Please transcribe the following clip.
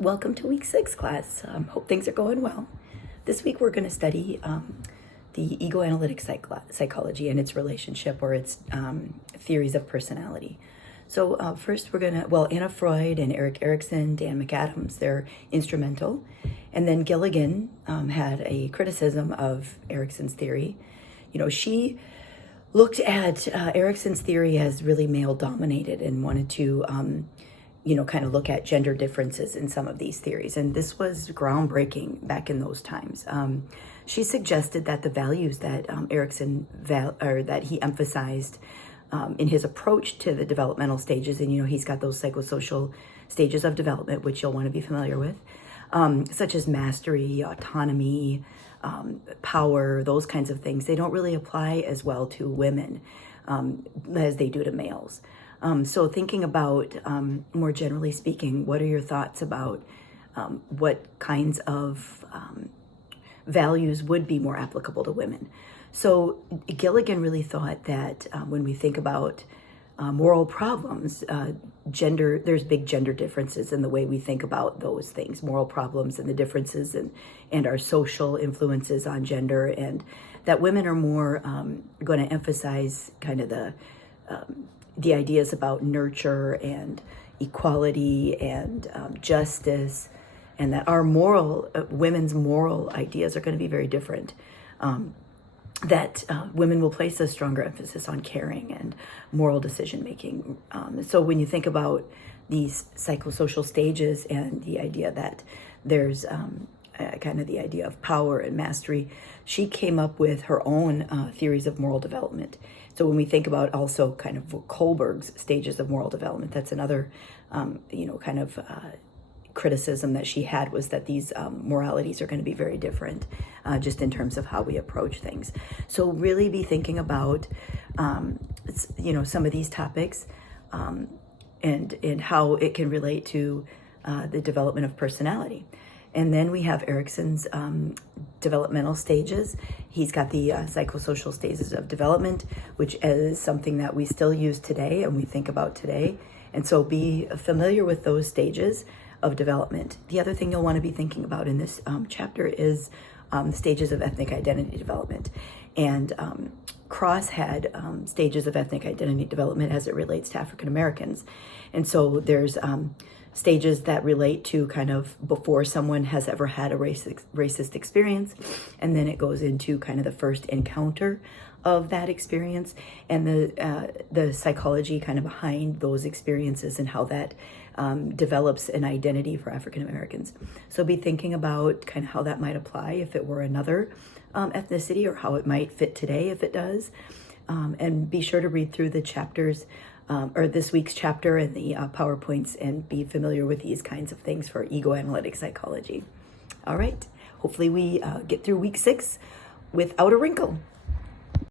Welcome to week 6 class. Hope things are going well. This week we're going to study the ego-analytic psychology and its relationship or its theories of personality. So first we're going to, Anna Freud and Erik Erikson, Dan McAdams, they're instrumental. And then Gilligan had a criticism of Erikson's theory. She looked at Erikson's theory as really male-dominated and wanted to kind of look at gender differences in some of these theories. And this was groundbreaking back in those times. She suggested that the values that Erikson, that he emphasized in his approach to the developmental stages, and he's got those psychosocial stages of development, which you'll want to be familiar with, such as mastery, autonomy, power, those kinds of things. They don't really apply as well to women as they do to males. So thinking about, more generally speaking, what are your thoughts about what kinds of values would be more applicable to women? So Gilligan really thought that when we think about moral problems, there's big gender differences in the way we think about those things, moral problems and the differences and our social influences on gender, and that women are more going to emphasize kind of the ideas about nurture and equality and justice, and that our women's moral ideas are going to be very different. That women will place a stronger emphasis on caring and moral decision making. So when you think about these psychosocial stages and the idea that there's kind of the idea of power and mastery, she came up with her own theories of moral development. So when we think about also kind of Kohlberg's stages of moral development, that's another, kind of criticism that she had, was that these moralities are going to be very different just in terms of how we approach things. So really be thinking about, some of these topics and how it can relate to the development of personality. And then we have Erikson's developmental stages. He's got the psychosocial stages of development, which is something that we still use today and we think about today. And so be familiar with those stages of development. The other thing you'll want to be thinking about in this chapter is the stages of ethnic identity development. And Cross had stages of ethnic identity development as it relates to African Americans. And so there's stages that relate to kind of before someone has ever had a racist experience, and then it goes into kind of the first encounter of that experience and the psychology kind of behind those experiences and how that develops an identity for African Americans. So be thinking about kind of how that might apply if it were another ethnicity, or how it might fit today if it does. And be sure to read through the chapters or this week's chapter and the PowerPoints, and be familiar with these kinds of things for ego-analytic psychology. All right, hopefully we get through week 6 without a wrinkle.